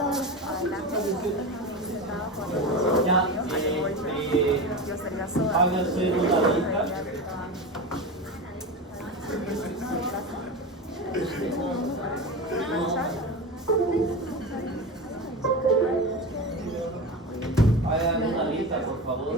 adelante presentado por el Ya, yo sería sola. háganse una lista. Hagan una lista, por favor.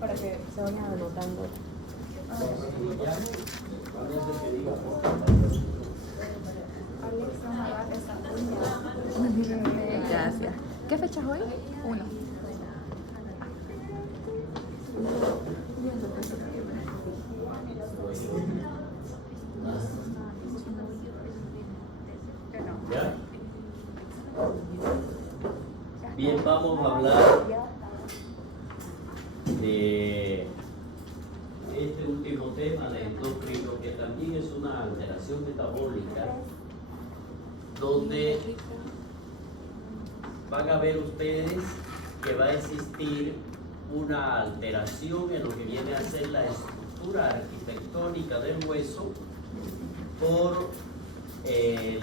Para que se vayan anotando. Gracias. ¿Qué fecha es hoy? 1. ¿Ya? Bien, vamos a hablar de este último tema de endocrino, que también es una alteración metabólica, donde van a ver ustedes que va a existir una alteración en lo que viene a ser la estructura arquitectónica del hueso por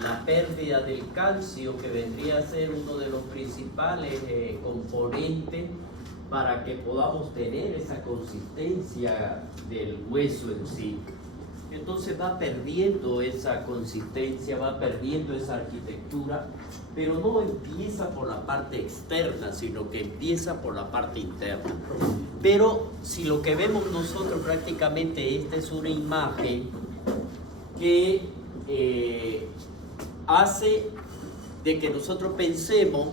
la pérdida del calcio, que vendría a ser uno de los principales componentes para que podamos tener esa consistencia del hueso en sí. Entonces va perdiendo esa consistencia, va perdiendo esa arquitectura, pero no empieza por la parte externa, sino que empieza por la parte interna. Pero si lo que vemos nosotros prácticamente, esta es una imagen que hace de que nosotros pensemos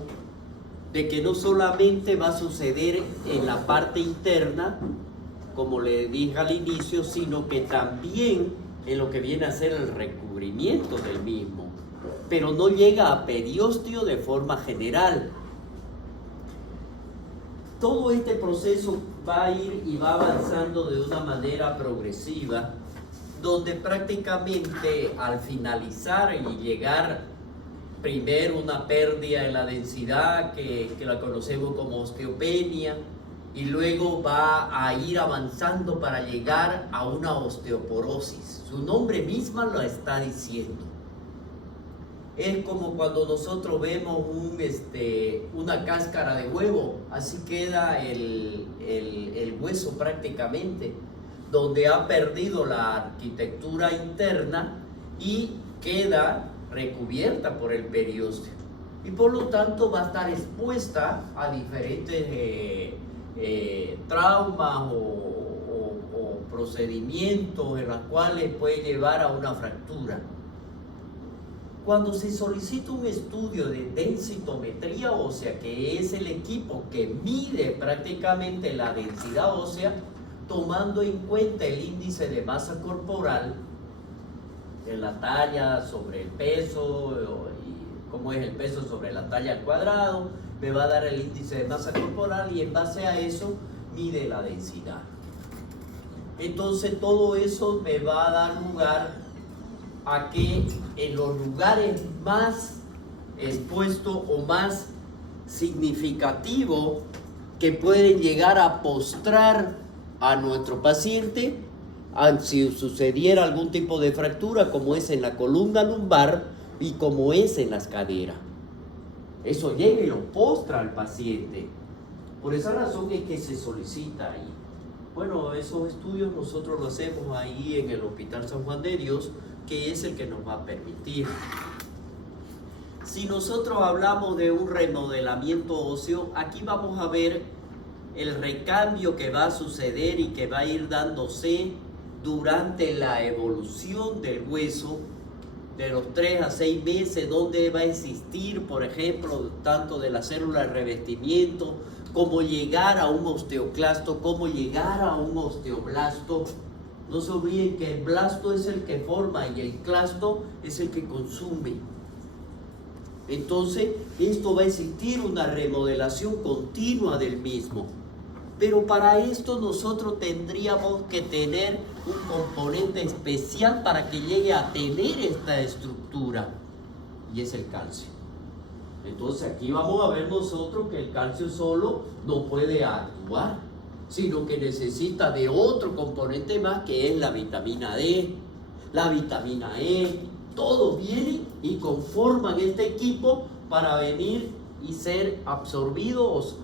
de que no solamente va a suceder en la parte interna, como le dije al inicio, sino que también en lo que viene a ser el recubrimiento del mismo, pero no llega a periósteo de forma general. Todo este proceso va a ir y va avanzando de una manera progresiva, donde prácticamente al finalizar y llegar primero una pérdida en la densidad que la conocemos como osteopenia, y luego va a ir avanzando para llegar a una osteoporosis. Su nombre misma lo está diciendo. Es como cuando nosotros vemos una cáscara de huevo, así queda el hueso prácticamente, donde ha perdido la arquitectura interna y queda recubierta por el periósteo. Y por lo tanto va a estar expuesta a diferentes traumas o procedimientos en los cuales puede llevar a una fractura. Cuando se solicita un estudio de densitometría ósea, que es el equipo que mide prácticamente la densidad ósea, tomando en cuenta el índice de masa corporal, de la talla sobre el peso, y cómo es el peso sobre la talla al cuadrado, me va a dar el índice de masa corporal, y en base a eso mide la densidad. Entonces todo eso me va a dar lugar a que en los lugares más expuestos o más significativos que pueden llegar a postrar a nuestro paciente, si sucediera algún tipo de fractura, como es en la columna lumbar y como es en las caderas. Eso llega y lo postra al paciente. Por esa razón es que se solicita ahí. Bueno, esos estudios nosotros los hacemos ahí en el Hospital San Juan de Dios, que es el que nos va a permitir. Si nosotros hablamos de un remodelamiento óseo, aquí vamos a ver el recambio que va a suceder y que va a ir dándose durante la evolución del hueso, de los 3 a 6 meses, donde va a existir, por ejemplo, tanto de la célula de revestimiento, como llegar a un osteoclasto, como llegar a un osteoblasto. No se olviden que el blasto es el que forma y el clasto es el que consume. Entonces, esto va a existir una remodelación continua del mismo. Pero para esto nosotros tendríamos que tener un componente especial para que llegue a tener esta estructura. y es el calcio. Entonces aquí vamos a ver nosotros que el calcio solo no puede actuar, sino que necesita de otro componente más, que es la vitamina D, la vitamina E. Todos vienen y conforman este equipo para venir y ser absorbidos,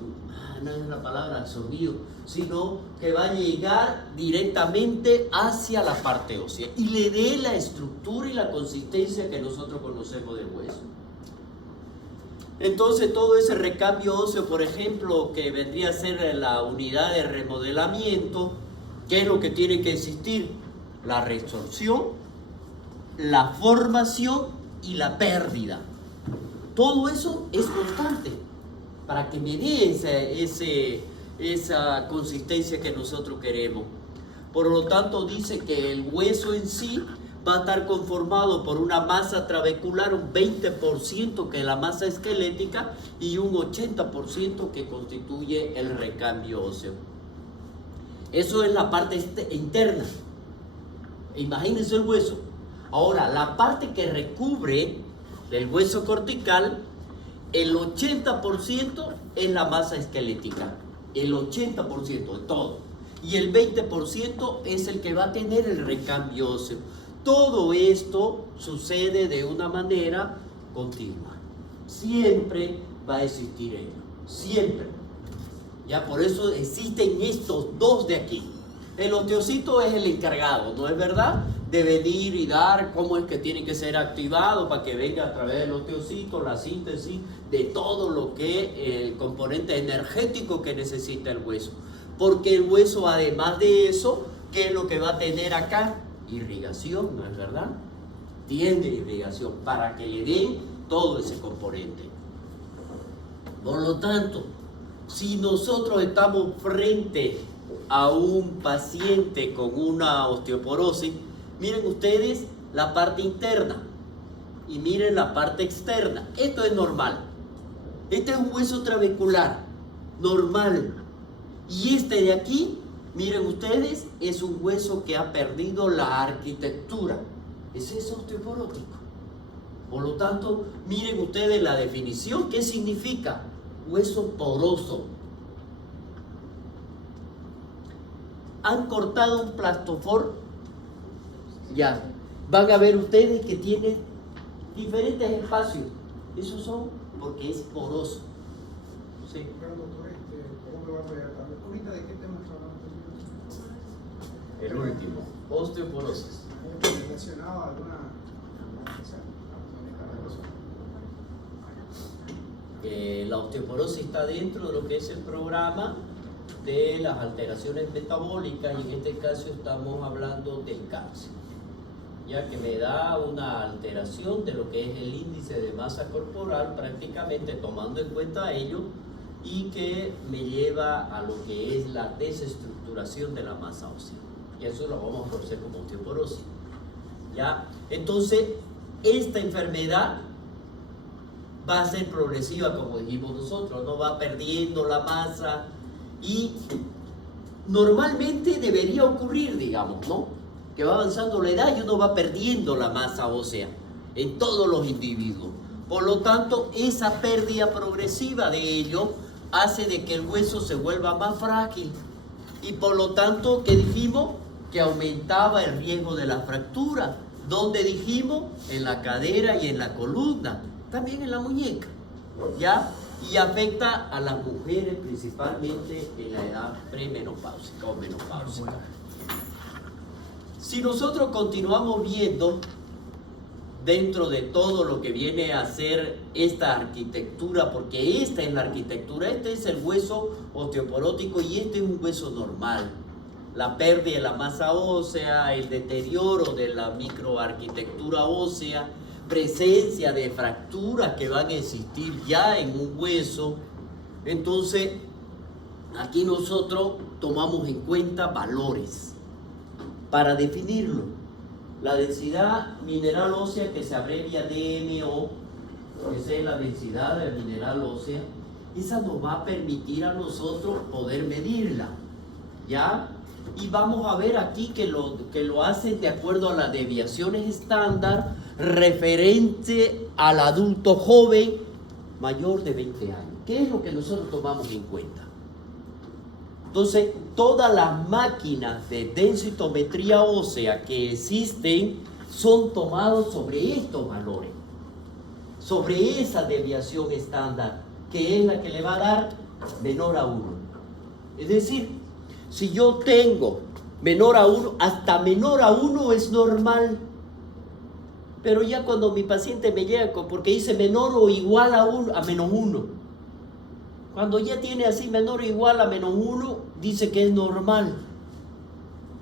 no es la palabra absorbido, sino que va a llegar directamente hacia la parte ósea y le dé la estructura y la consistencia que nosotros conocemos del hueso. Entonces todo ese recambio óseo, por ejemplo, que vendría a ser la unidad de remodelamiento, ¿qué es lo que tiene que existir? La resorción, la formación y la pérdida. Todo eso es constante para que me dé esa consistencia que nosotros queremos. Por lo tanto, dice que el hueso en sí va a estar conformado por una masa trabecular, un 20% que es la masa esquelética y un 80% que constituye el recambio óseo. Eso es la parte interna. Imagínense el hueso. Ahora, la parte que recubre el hueso cortical, el 80% es la masa esquelética. El 80% de todo. Y el 20% es el que va a tener el recambio óseo. Todo esto sucede de una manera continua. Siempre va a existir ello. Siempre. Ya por eso existen estos dos de aquí. El osteocito es el encargado, ¿no es verdad?, de venir y dar cómo es que tiene que ser activado para que venga a través del osteocito la síntesis de todo lo que el componente energético que necesita el hueso. Porque el hueso, además de eso, ¿qué es lo que va a tener acá? Irrigación, ¿no es verdad? Tiene irrigación para que le den todo ese componente. Por lo tanto, si nosotros estamos frente a un paciente con una osteoporosis, miren ustedes la parte interna y miren la parte externa. Esto es normal. Este es un hueso trabecular, normal. Y este de aquí, miren ustedes, es un hueso que ha perdido la arquitectura. Ese es osteoporótico. Por lo tanto, miren ustedes la definición. ¿Qué significa? Hueso poroso. Han cortado un plastofor, ya. Van a ver ustedes que tiene diferentes espacios. Esos son porque es poroso. Sí. Pero doctor, ¿cómo me va a ver? ¿Ahorita de qué tema está hablando? El último, osteoporosis. ¿Relacionado a alguna La osteoporosis está dentro de lo que es el programa de las alteraciones metabólicas, y en este caso estamos hablando del calcio, ya que me da una alteración de lo que es el índice de masa corporal, prácticamente tomando en cuenta ello, y que me lleva a lo que es la desestructuración de la masa ósea. Y eso lo vamos a conocer como osteoporosis. ¿Ya? Entonces, esta enfermedad va a ser progresiva, como dijimos nosotros, no va perdiendo la masa, y normalmente debería ocurrir, digamos, ¿no?, que va avanzando la edad y uno va perdiendo la masa ósea en todos los individuos. Por lo tanto, esa pérdida progresiva de ello hace de que el hueso se vuelva más frágil, y por lo tanto, ¿qué dijimos? Que aumentaba el riesgo de la fractura. ¿Dónde dijimos? En la cadera y en la columna, también en la muñeca, ¿ya? Y afecta a las mujeres principalmente en la edad premenopáusica o menopáusica. Si nosotros continuamos viendo dentro de todo lo que viene a ser esta arquitectura, porque esta es la arquitectura, este es el hueso osteoporótico y este es un hueso normal. La pérdida de la masa ósea, el deterioro de la microarquitectura ósea, presencia de fracturas que van a existir ya en un hueso. Entonces, aquí nosotros tomamos en cuenta valores para definirlo. La densidad mineral ósea, que se abrevia DMO, esa es la densidad del mineral ósea, esa nos va a permitir a nosotros poder medirla, ¿ya? Y vamos a ver aquí que lo hacen de acuerdo a las deviaciones estándar referente al adulto joven mayor de 20 años. ¿Qué es lo que nosotros tomamos en cuenta? Entonces, todas las máquinas de densitometría ósea que existen son tomados sobre estos valores, sobre esa deviación estándar, que es la que le va a dar menor a 1. Es decir, si yo tengo menor a 1, hasta menor a 1 es normal. Pero ya cuando mi paciente me llega, porque dice menor o igual a menos 1, cuando ya tiene así menor o igual a menos 1, dice que es normal.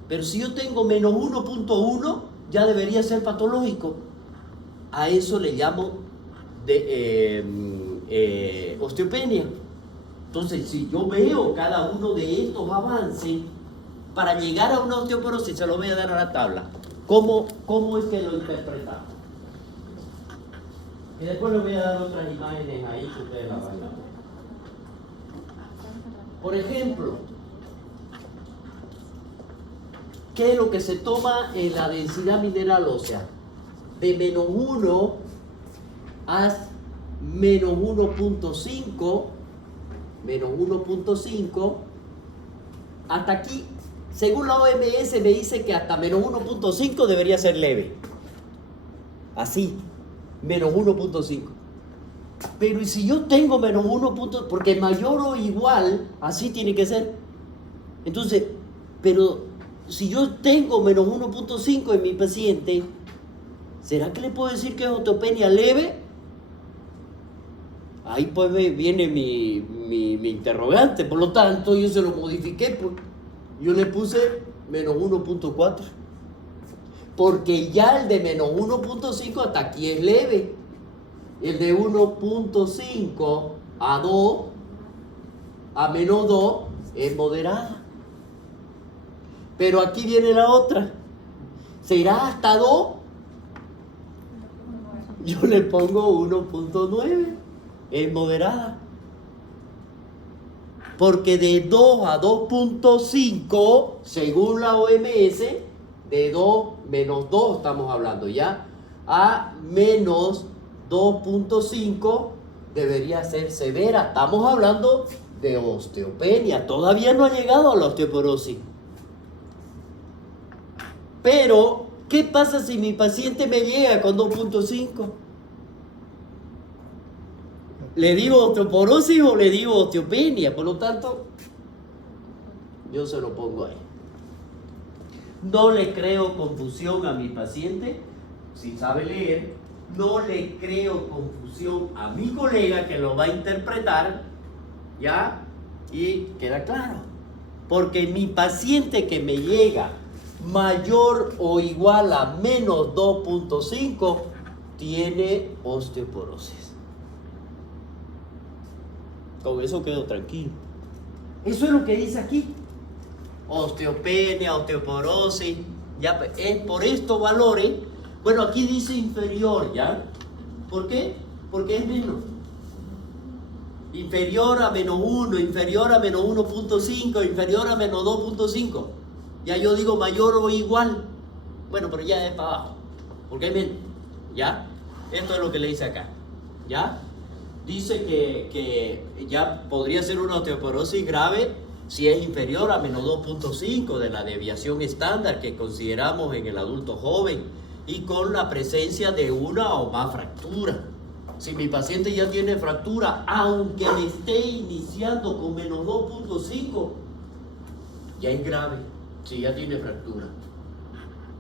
Pero si yo tengo menos 1.1, ya debería ser patológico. A eso le llamo osteopenia. Entonces, si yo veo cada uno de estos avances, para llegar a una osteoporosis, se lo voy a dar a la tabla. ¿Cómo es que lo interpretamos? Y después les voy a dar otras imágenes ahí que ustedes las van a ver. Por ejemplo, ¿qué es lo que se toma en la densidad mineral ósea? De menos 1 a menos 1.5, hasta aquí, según la OMS me dice que hasta menos 1.5 debería ser leve. Así, menos 1.5. Pero ¿y si yo tengo menos 1. Porque mayor o igual, así tiene que ser. Entonces, pero si yo tengo menos 1.5 en mi paciente, ¿será que le puedo decir que es osteopenia leve? Ahí pues viene mi interrogante. Por lo tanto, yo se lo modifiqué. Pues. Yo le puse menos 1.4. Porque ya el de menos 1.5 hasta aquí es leve. El de 1.5 a 2, a menos 2, es moderada. Pero aquí viene la otra. ¿Será hasta 2? Yo le pongo 1.9. Es moderada. Porque de 2 a 2.5, según la OMS, de 2, menos 2 estamos hablando ya, a menos 2.5 debería ser severa. Estamos hablando de osteopenia. Todavía no ha llegado a la osteoporosis. Pero, ¿qué pasa si mi paciente me llega con 2.5? ¿Le digo osteoporosis o le digo osteopenia? Por lo tanto, yo se lo pongo ahí. No le creo confusión a mi paciente, si sabe leer. No le creo confusión a mi colega que lo va a interpretar, ¿ya? Y queda claro. Porque mi paciente que me llega mayor o igual a menos 2.5 tiene osteoporosis. Con eso quedo tranquilo. Eso es lo que dice aquí. Osteopenia, osteoporosis, ya es por estos valores. Bueno, aquí dice inferior, ¿ya? ¿Por qué? Porque es menos. Inferior a menos 1, inferior a menos 1.5, inferior a menos 2.5. Ya yo digo mayor o igual. Bueno, pero ya es para abajo. Porque es menos. ¿Ya? Esto es lo que le dice acá. ¿Ya? Dice que ya podría ser una osteoporosis grave si es inferior a menos 2.5 de la deviación estándar que consideramos en el adulto joven y con la presencia de una o más fracturas. Si mi paciente ya tiene fractura, aunque le esté iniciando con menos 2.5, ya es grave, si ya tiene fractura.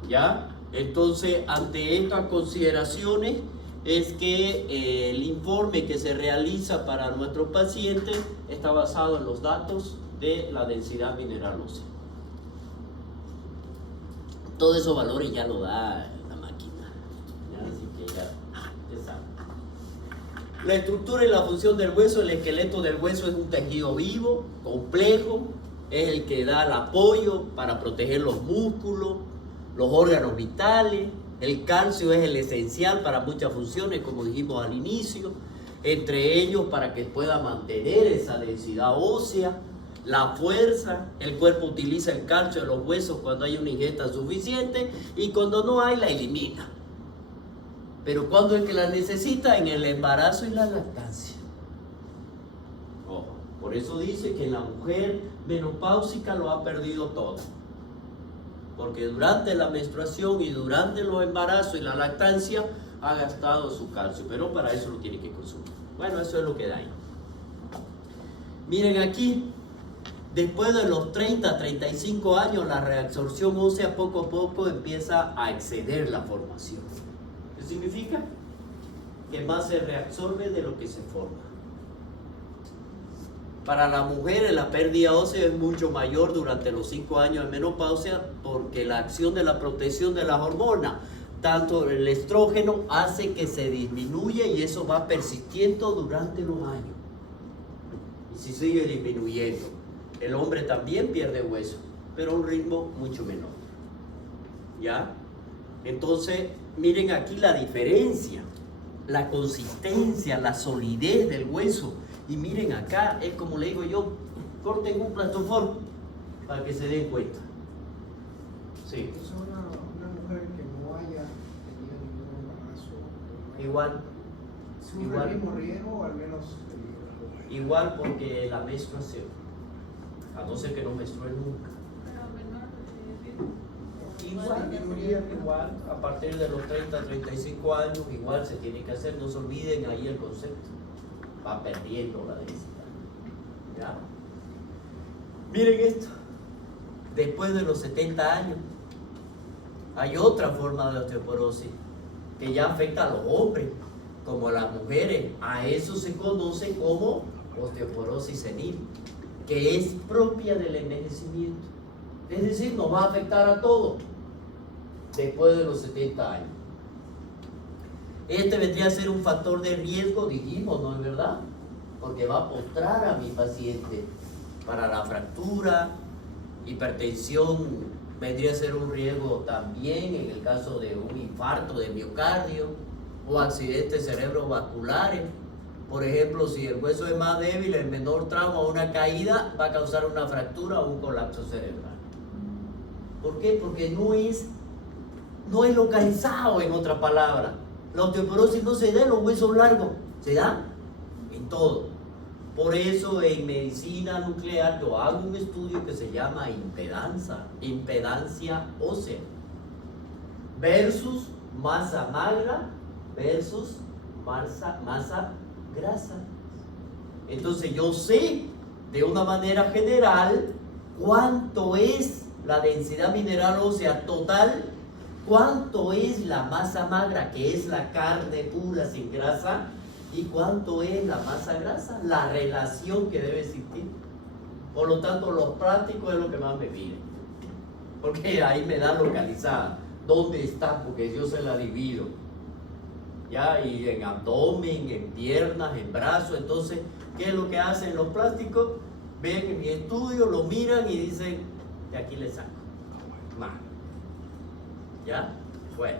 ¿Ya? Entonces, ante estas consideraciones, es que el informe que se realiza para nuestros pacientes está basado en los datos de la densidad mineral ósea. Todos esos valores ya lo da la máquina. ¿Ya? Así que ya saben. La estructura y la función del hueso, el esqueleto del hueso es un tejido vivo, complejo, es el que da el apoyo para proteger los músculos, los órganos vitales. El calcio es el esencial para muchas funciones, como dijimos al inicio, entre ellos para que pueda mantener esa densidad ósea. la fuerza, el cuerpo utiliza el calcio de los huesos cuando hay una ingesta suficiente y cuando no hay la elimina. Pero cuando es que la necesita, en el embarazo y la lactancia. Ojo, por eso dice que la mujer menopáusica lo ha perdido todo. Porque durante la menstruación y durante los embarazos y la lactancia ha gastado su calcio, pero para eso lo tiene que consumir. Bueno, eso es lo que da ahí. Miren aquí, después de los 30, 35 años, la reabsorción ósea poco a poco empieza a exceder la formación. ¿Qué significa? Que más se reabsorbe de lo que se forma. Para las mujeres la pérdida ósea es mucho mayor durante los 5 años de menopausia porque la acción de la protección de las hormonas, tanto el estrógeno, hace que se disminuya y eso va persistiendo durante los años. Y si sigue disminuyendo, el hombre también pierde hueso, pero a un ritmo mucho menor. ¿Ya? Entonces, miren aquí la diferencia, la consistencia, la solidez del hueso. Y miren acá, es como le digo yo, corten un plastoform para que se den cuenta. Sí. Es una mujer que no haya tenido ningún embarazo. Igual. ¿Sufre el mismo riesgo o al menos Igual porque la menstruación, a no ser que no menstrue nunca. Igual, a partir de los 30, 35 años, igual se tiene que hacer, no se olviden ahí el concepto. Va perdiendo la densidad. ¿Ya? Miren esto. Después de los 70 años, hay otra forma de osteoporosis que ya afecta a los hombres como a las mujeres. A eso se conoce como osteoporosis senil, que es propia del envejecimiento. Es decir, nos va a afectar a todos después de los 70 años. Este vendría a ser un factor de riesgo, dijimos, ¿no es verdad? Porque va a postrar a mi paciente para la fractura, hipertensión, vendría a ser un riesgo también en el caso de un infarto de miocardio o accidentes cerebrovasculares. Por ejemplo, si el hueso es más débil, el menor trauma o una caída va a causar una fractura o un colapso cerebral. ¿Por qué? Porque no es localizado, en otras palabras. La osteoporosis no se da en los huesos largos, se da en todo. Por eso en medicina nuclear yo hago un estudio que se llama impedancia ósea versus masa magra versus masa grasa. Entonces yo sé de una manera general cuánto es la densidad mineral ósea total, cuánto es la masa magra, que es la carne pura sin grasa, y cuánto es la masa grasa, la relación que debe existir. Por lo tanto, los prácticos es lo que más me piden, porque ahí me da localizada dónde está, porque yo se la divido, ya, y en abdomen, en piernas, en brazos. Entonces, ¿qué es lo que hacen los plásticos? Ven en mi estudio, lo miran y dicen, de aquí le saco más. ¿Ya? Bueno.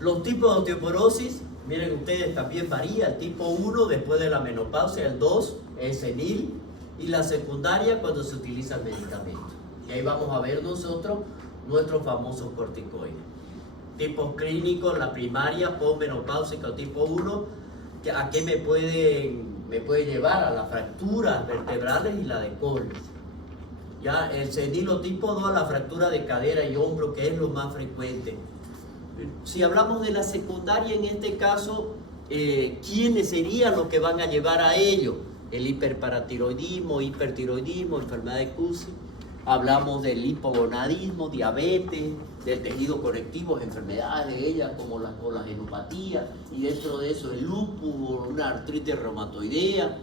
Los tipos de osteoporosis, miren ustedes, también varía. El tipo 1 después de la menopausia, el 2 es senil, y la secundaria cuando se utiliza el medicamento. Y ahí vamos a ver nosotros nuestros famosos corticoides. Tipos clínicos, la primaria, postmenopáusica o tipo 1, ¿a qué me puede llevar? A las fracturas vertebrales y la de columna. Ya, el senil o tipo 2 a la fractura de cadera y hombro, que es lo más frecuente. Si hablamos de la secundaria en este caso, ¿quiénes serían los que van a llevar a ello? El hiperparatiroidismo, hipertiroidismo, enfermedad de Cushing. Hablamos del hipogonadismo, diabetes, del tejido conectivo, enfermedades de ellas como las colagenopatía, y dentro de eso el lupus, una artritis reumatoidea,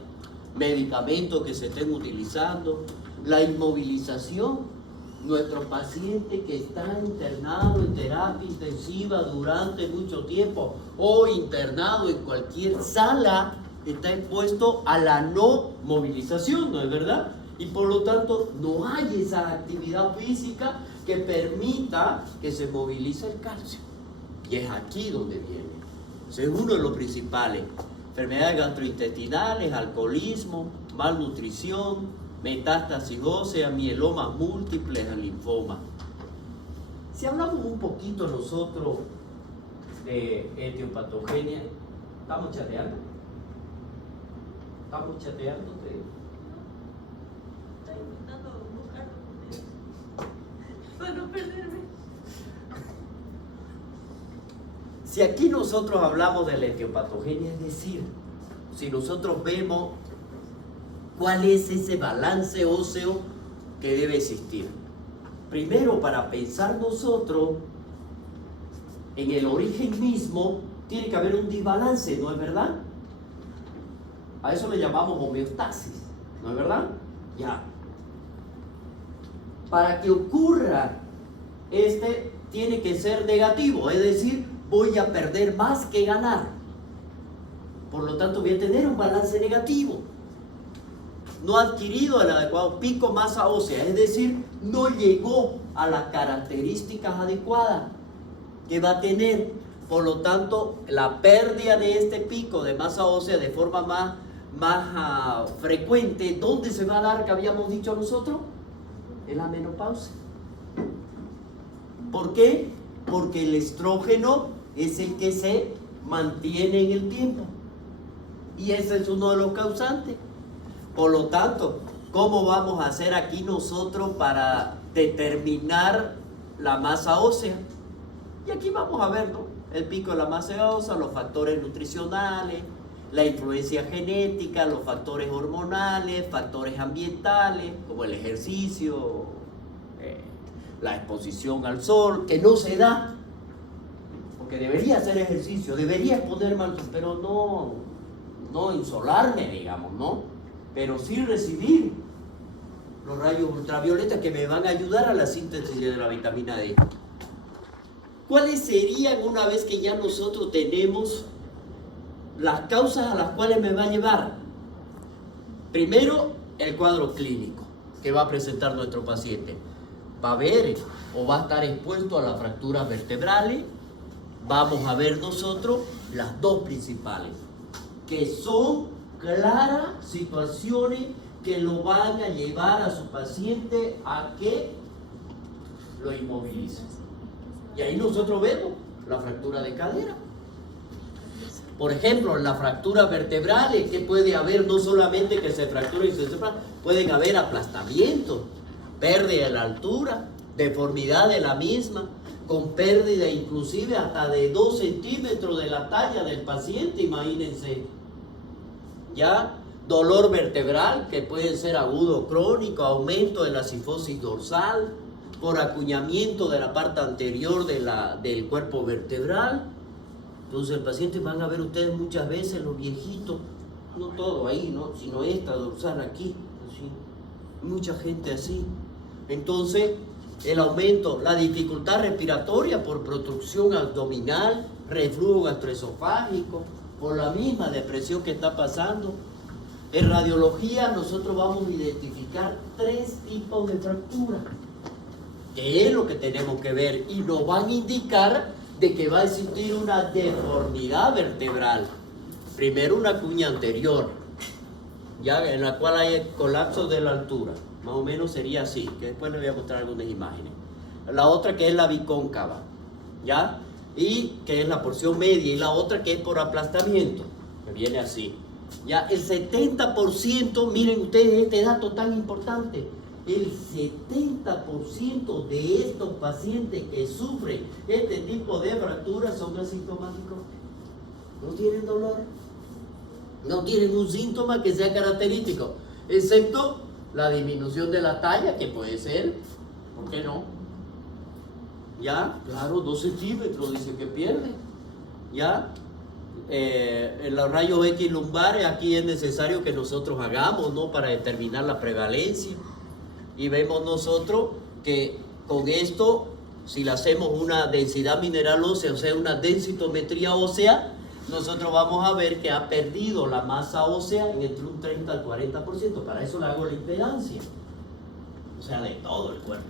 medicamentos que se estén utilizando, la inmovilización. Nuestros pacientes que están internados en terapia intensiva durante mucho tiempo o internado en cualquier sala está expuesto a la no movilización, ¿no es verdad? Y por lo tanto no hay esa actividad física que permita que se movilice el calcio. Y es aquí donde viene. Ese es uno de los principales. Enfermedades gastrointestinales, alcoholismo, malnutrición, metástasis ósea, mielomas múltiples, linfoma. Si hablamos un poquito nosotros de etiopatogenia, ¿estamos chateando? ¿Estamos chateando? Estoy intentando buscar para no perderme. Si aquí nosotros hablamos de la etiopatogenia, es decir, si nosotros vemos cuál es ese balance óseo que debe existir. Primero, para pensar nosotros en el origen mismo, tiene que haber un desbalance, ¿no es verdad? A eso le llamamos homeostasis, ¿no es verdad? Ya. Para que ocurra tiene que ser negativo, es decir, voy a perder más que ganar. Por lo tanto, voy a tener un balance negativo. No ha adquirido el adecuado pico masa ósea, es decir, no llegó a las características adecuadas que va a tener. Por lo tanto, la pérdida de este pico de masa ósea de forma más frecuente, ¿dónde se va a dar, que habíamos dicho nosotros? En la menopausia. ¿Por qué? Porque el estrógeno es el que se mantiene en el tiempo. Y ese es uno de los causantes. Por lo tanto, ¿cómo vamos a hacer aquí nosotros para determinar la masa ósea? Y aquí vamos a ver, ¿no? El pico de la masa ósea, los factores nutricionales, la influencia genética, los factores hormonales, factores ambientales, como el ejercicio, la exposición al sol, que no se da, porque debería hacer ejercicio, debería exponerme al sol, pero no insolarme, digamos, ¿no? Pero sí recibir los rayos ultravioletas que me van a ayudar a la síntesis de la vitamina D. ¿Cuáles serían, una vez que ya nosotros tenemos las causas a las cuales me va a llevar? Primero, el cuadro clínico que va a presentar nuestro paciente. Va a ver o va a estar expuesto a las fracturas vertebrales. Vamos a ver nosotros las dos principales, que son claras situaciones que lo van a llevar a su paciente a que lo inmovilice. Y ahí nosotros vemos la fractura de cadera. Por ejemplo, en las fracturas vertebrales, que puede haber no solamente que se fracture y se separa, pueden haber aplastamientos, pérdida de la altura, deformidad de la misma, con pérdida inclusive hasta de 2 centímetros de la talla del paciente, imagínense. Ya, dolor vertebral, que puede ser agudo o crónico, aumento de la cifosis dorsal, por acuñamiento de la parte anterior del cuerpo vertebral. Entonces el paciente, van a ver ustedes muchas veces los viejitos, no todo ahí, ¿no? Sino esta dorsal aquí, así. Mucha gente así. Entonces, el aumento, la dificultad respiratoria por protrusión abdominal, reflujo gastroesofágico, por la misma depresión que está pasando. En radiología nosotros vamos a identificar 3 tipos de fracturas, que es lo que tenemos que ver, y nos van a indicar de que va a existir una deformidad vertebral. Primero, una cuña anterior, ya en la cual hay colapso de la altura, más o menos sería así, que después les voy a mostrar algunas imágenes. La otra, que es la bicóncava, ya, y que es la porción media, y la otra que es por aplastamiento, que viene así. Ya, el 70%, miren ustedes este dato tan importante, el 70% de estos pacientes que sufren este tipo de fracturas son asintomáticos. No tienen dolor, no tienen un síntoma que sea característico, excepto la disminución de la talla, que puede ser, ¿por qué no? Ya, claro, 2 centímetros dice que pierde. Ya, en los rayos X lumbares, aquí es necesario que nosotros hagamos, ¿no? Para determinar la prevalencia. Y vemos nosotros que con esto, si le hacemos una densidad mineral ósea, o sea, una densitometría ósea, nosotros vamos a ver que ha perdido la masa ósea en entre un 30 al 40%. Para eso le hago la impedancia, o sea, de todo el cuerpo.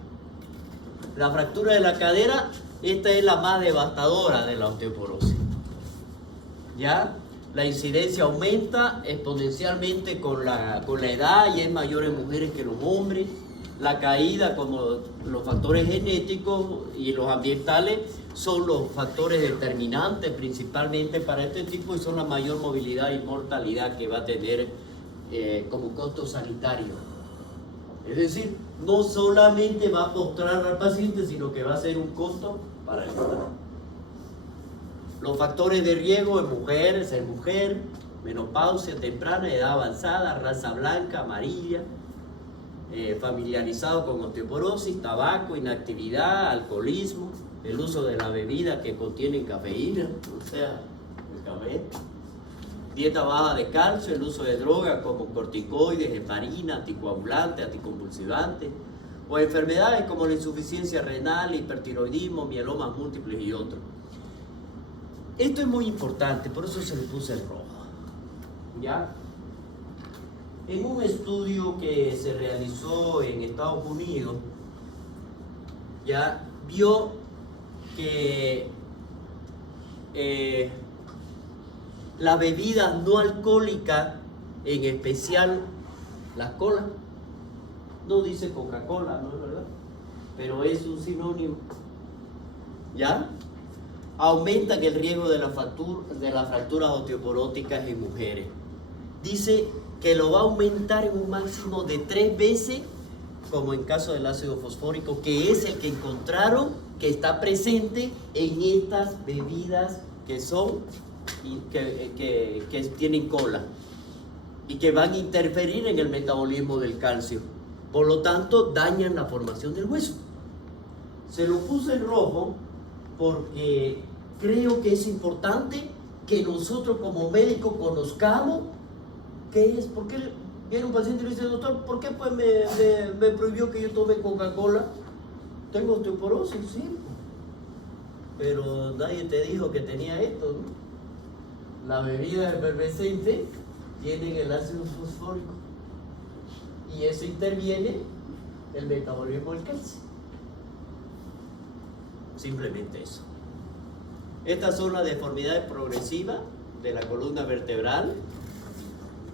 La fractura de la cadera, esta es la más devastadora de la osteoporosis. ¿Ya? La incidencia aumenta exponencialmente con la edad y es mayor en mujeres que en los hombres. La caída, como los factores genéticos y los ambientales, son los factores determinantes principalmente para este tipo y son la mayor movilidad y mortalidad que va a tener como costo sanitario. Es decir, no solamente va a postrar al paciente, sino que va a ser un costo para el Estado. Los factores de riesgo en mujeres, ser mujer, menopausia temprana, edad avanzada, raza blanca, amarilla, familiarizado con osteoporosis, tabaco, inactividad, alcoholismo, el uso de la bebida que contienen cafeína, o sea, el café, dieta baja de calcio, el uso de drogas como corticoides, heparina, anticoagulantes, anticonvulsivantes, o enfermedades como la insuficiencia renal, hipertiroidismo, mielomas múltiples y otros. Esto es muy importante, por eso se le puse el rojo. ¿Ya? En un estudio que se realizó en Estados Unidos, ya vio que las bebidas no alcohólicas, en especial las colas, no dice Coca-Cola, ¿no es verdad? Pero es un sinónimo, ¿ya? Aumentan el riesgo de las fracturas osteoporóticas en mujeres. Dice que lo va a aumentar en un máximo de 3 veces, como en caso del ácido fosfórico, que es el que encontraron que está presente en estas bebidas que son que tienen cola y que van a interferir en el metabolismo del calcio. Por lo tanto, dañan la formación del hueso. Se lo puse en rojo porque creo que es importante que nosotros como médicos conozcamos qué es. ¿Por qué viene un paciente y le dice, doctor, ¿por qué pues me prohibió que yo tome Coca-Cola? Tengo osteoporosis, sí, pero nadie te dijo que tenía esto, ¿no? Las bebidas efervescentes tienen el ácido fosfórico y eso interviene el metabolismo del calcio. Simplemente eso. Estas son las deformidades progresivas de la columna vertebral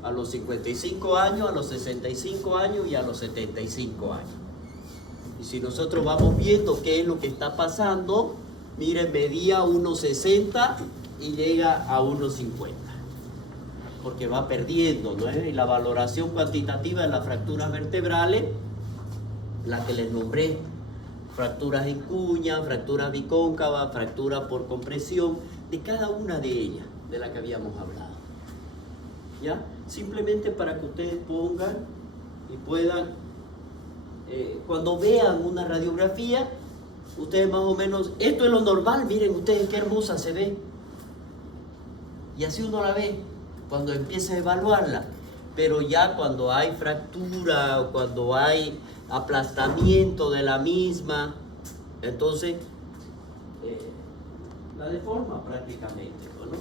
a los 55 años, a los 65 años y a los 75 años. Y si nosotros vamos viendo qué es lo que está pasando, miren, medía 1,60 y llega a 1,50. Porque va perdiendo, ¿no es? Y la valoración cuantitativa de las fracturas vertebrales, la que les nombré, fracturas en cuña, fracturas bicóncavas, fracturas por compresión, de cada una de ellas, de la que habíamos hablado. ¿Ya? Simplemente para que ustedes pongan y puedan, cuando vean una radiografía, ustedes más o menos, esto es lo normal, miren ustedes qué hermosa se ve. Y así uno la ve cuando empieza a evaluarla. Pero ya cuando hay fractura o cuando hay aplastamiento de la misma, entonces la deforma prácticamente, ¿no?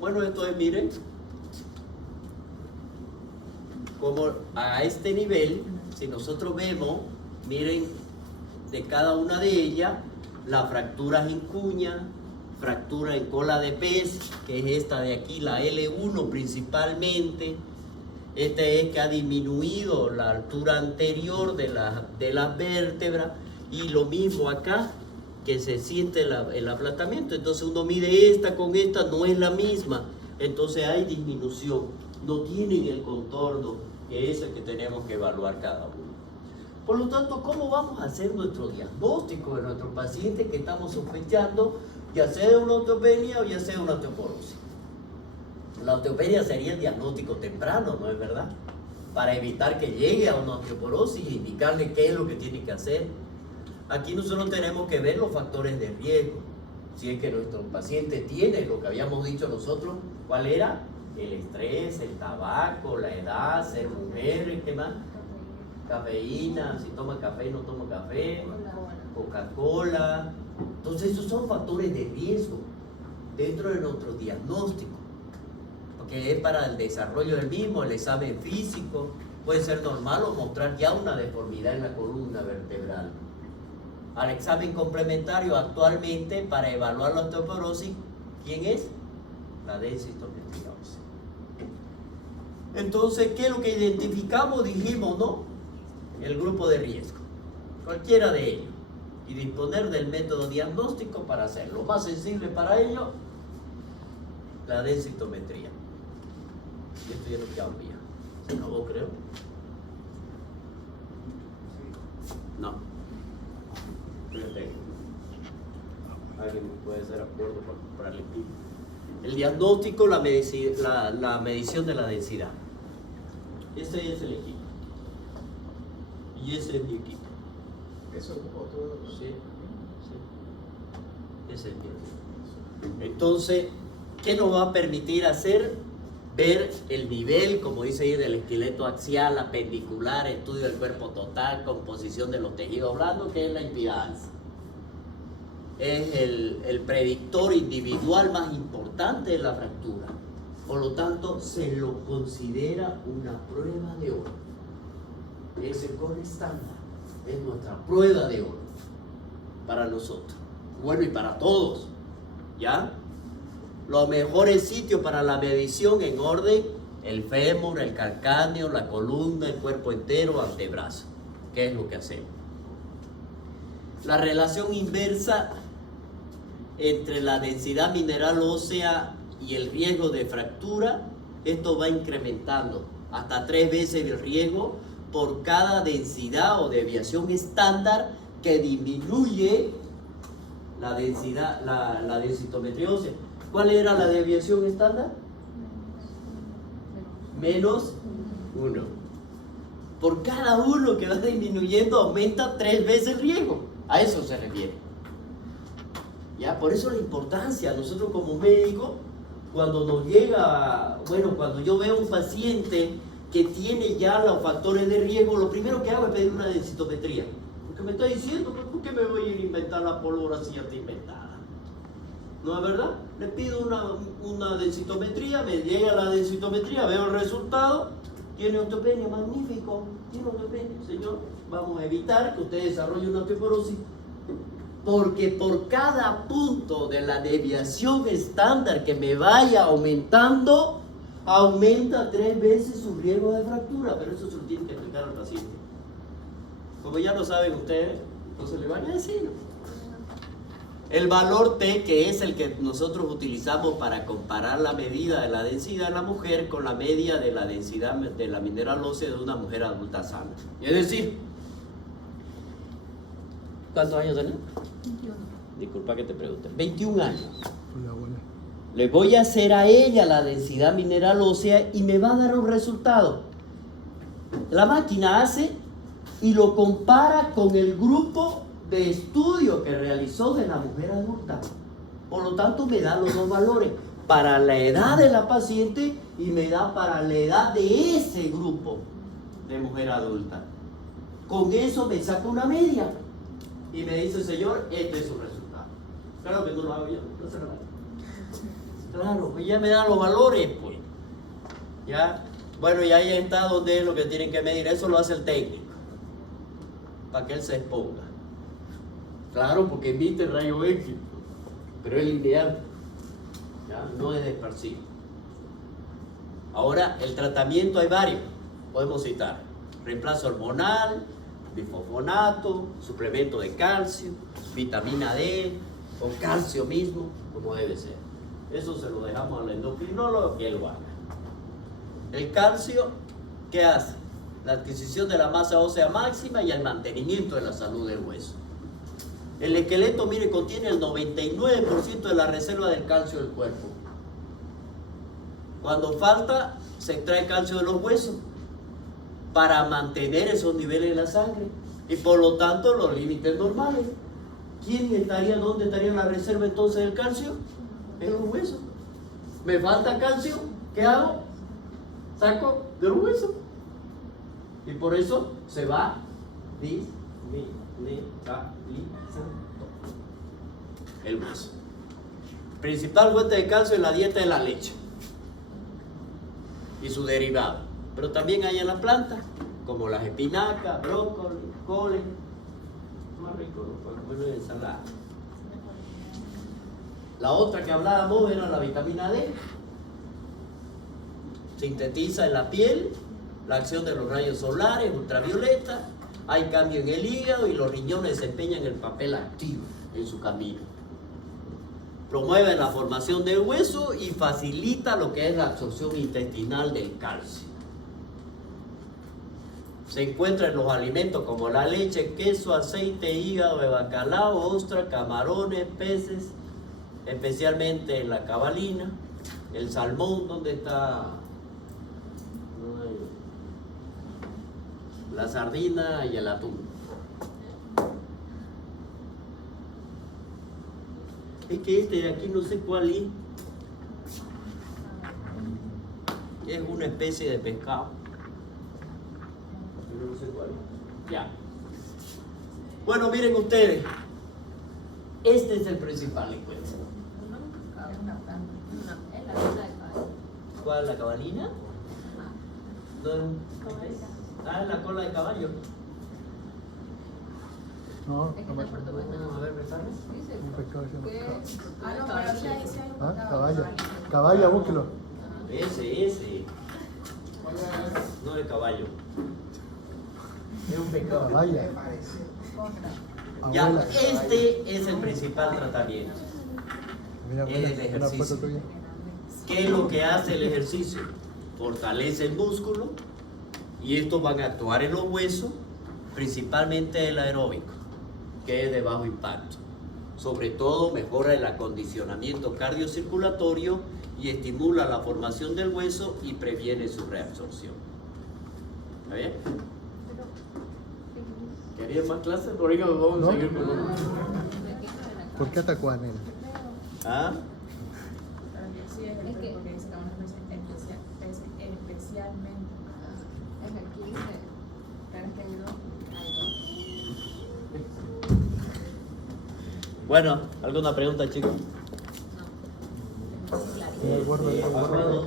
Bueno, esto es, miren, como a este nivel, si nosotros vemos, miren, de cada una de ellas, las fracturas en cuña, fractura en cola de pez, que es esta de aquí, la L1 principalmente. Esta es que ha disminuido la altura anterior de las vértebras, y lo mismo acá, que se siente el aplastamiento. Entonces uno mide esta con esta, no es la misma, entonces hay disminución, no tienen el contorno que es el que tenemos que evaluar cada uno. Por lo tanto, ¿cómo vamos a hacer nuestro diagnóstico de nuestro paciente que estamos sospechando, ya sea una osteopenia o ya sea una osteoporosis? La osteopenia sería el diagnóstico temprano, ¿no es verdad? Para evitar que llegue a una osteoporosis e indicarle qué es lo que tiene que hacer. Aquí nosotros tenemos que ver los factores de riesgo. Si es que nuestro paciente tiene lo que habíamos dicho nosotros, ¿cuál era? El estrés, el tabaco, la edad, ser mujer, ¿qué más? Cafeína, si toma café, no toma café, Coca-Cola. Entonces esos son factores de riesgo dentro de nuestro diagnóstico, porque es para el desarrollo del mismo. El examen físico puede ser normal o mostrar ya una deformidad en la columna vertebral. Al examen complementario actualmente para evaluar la osteoporosis, ¿quién es? la densitometría ósea. Entonces, ¿qué es lo que identificamos? Dijimos, ¿no? El grupo de riesgo, cualquiera de ellos, y disponer del método diagnóstico para hacerlo. Lo más sensible para ello, la densitometría. Y esto ya no cambia. ¿Se acabó, creo? No. Fíjate. Alguien puede ser acuerdo para comprarle equipo. El diagnóstico, la medición de la densidad. Ese es el equipo. Y ese es mi equipo. Eso es otro. Sí. Ese es mi equipo. Entonces, ¿qué nos va a permitir hacer? Ver el nivel, como dice ahí, del esqueleto axial, apendicular, estudio del cuerpo total, composición de los tejidos blandos, que es la impedancia. Es el predictor individual más importante de la fractura. Por lo tanto, se lo considera una prueba de oro. Ese core estándar es nuestra prueba de oro para nosotros. Bueno, y para todos. ¿Ya? Los mejores sitios para la medición en orden: el fémur, el calcáneo, la columna, el cuerpo entero, antebrazo. ¿Qué es lo que hacemos? La relación inversa entre la densidad mineral ósea y el riesgo de fractura, esto va incrementando hasta 3 veces el riesgo por cada densidad o deviación estándar que disminuye la densidad, la densitometría ósea. ¿Cuál era la deviación estándar? Menos 1. Por cada 1 que va disminuyendo aumenta 3 veces el riesgo. A eso se refiere. ¿Ya? Por eso la importancia, nosotros como médicos, cuando nos llega, cuando yo veo un paciente que tiene ya los factores de riesgo, lo primero que hago es pedir una densitometría. Porque me está diciendo, ¿por qué me voy a ir a inventar la pólvora si ya está inventada? ¿No es verdad? Le pido una densitometría, me llega la densitometría, veo el resultado, tiene osteopenia, magnífico, tiene osteopenia, señor, vamos a evitar que usted desarrolle una osteoporosis, porque por cada punto de la deviación estándar que me vaya aumentando, aumenta 3 veces su riesgo de fractura, pero eso se lo tiene que explicar al paciente. Como ya lo saben ustedes, no se le van a decir. El valor T, que es el que nosotros utilizamos para comparar la medida de la densidad de la mujer con la media de la densidad de la mineral ósea de una mujer adulta sana. Es decir, ¿cuántos años tenés? 21. Disculpa que te pregunte. 21 años. Le voy a hacer a ella la densidad mineral ósea y me va a dar un resultado. La máquina hace y lo compara con el grupo de estudio que realizó de la mujer adulta. Por lo tanto, me da los 2 valores para la edad de la paciente y me da para la edad de ese grupo de mujer adulta. Con eso me saco una media y me dice, señor, este es su resultado. Claro que no lo hago yo, no se lo hago. Claro, pues ya me dan los valores, pues. Ya, bueno, y ahí está donde es lo que tienen que medir. Eso lo hace el técnico, para que él se exponga. Claro, porque emite rayo X, pero es lineal, ¿ya? No es esparcido. Ahora, el tratamiento hay varios, podemos citar: reemplazo hormonal, bifosfonato, suplemento de calcio, vitamina D o calcio mismo, como debe ser. Eso se lo dejamos al endocrinólogo que él lo haga. El calcio, ¿qué hace? La adquisición de la masa ósea máxima y el mantenimiento de la salud del hueso. El esqueleto, mire, contiene el 99% de la reserva del calcio del cuerpo. Cuando falta, se extrae calcio de los huesos para mantener esos niveles en la sangre y por lo tanto los límites normales. ¿Dónde estaría la reserva entonces del calcio? En los huesos. ¿Me falta calcio? ¿Qué hago? Saco de los huesos. Y por eso se va el hueso. Principal fuente de calcio es la dieta de la leche y su derivado, pero también hay en la planta, como las espinacas, brócoli, cole, más rico, ¿no? Bueno, ensalada. La otra que hablábamos era la vitamina D. Sintetiza en la piel la acción de los rayos solares, ultravioleta, hay cambio en el hígado y los riñones desempeñan el papel activo en su camino. Promueve la formación del hueso y facilita lo que es la absorción intestinal del calcio. Se encuentra en los alimentos como la leche, queso, aceite, hígado de bacalao, ostra, camarones, peces, especialmente en la cabalina, el salmón, donde está la sardina y el atún. Es que este de aquí no sé cuál es. Es una especie de pescado. Pero no sé cuál es. Ya. Bueno, miren ustedes. Este es el principal encuentro. ¿Cuál es la cabalina? Ah, la cola de caballo. No, Es que está en Portugal. A ver, ¿me un pescado se llama ¿Qué? caballa. Ah, no, pero ella dice algo. ¿Ah? Caballa. Caballa, búsquelo. Ese. No es caballo. Es un pescado. Caballa. Ya, Abuela. este es el principal tratamiento. Mira, es el una foto ejercicio. tuya. ¿Qué es lo que hace el ejercicio? Fortalece el músculo y estos van a actuar en los huesos, principalmente el aeróbico, que es de bajo impacto. Sobre todo mejora el acondicionamiento cardiocirculatorio y estimula la formación del hueso y previene su reabsorción. ¿Está bien? ¿Querían más clases? Por ahí nos vamos ¿No? a seguir con uno. ¿Por qué atacó a Nela? ¿Ah? Sí, es el porque dice que van a especialmente. Es aquí dice. Pero es que ayudó. Bueno, ¿alguna pregunta, chicos? Mira el gordo, el gordo.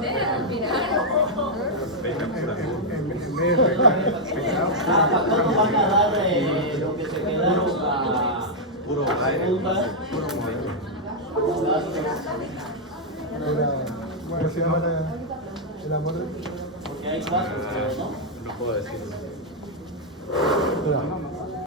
Deja respirar. En vez de pescado. ¿A cuánto van a dar lo que se quedaron a Puro aire. ¿Cómo se llama el amor? Porque hay cuatro, ¿no? No puedo decirlo. Espera.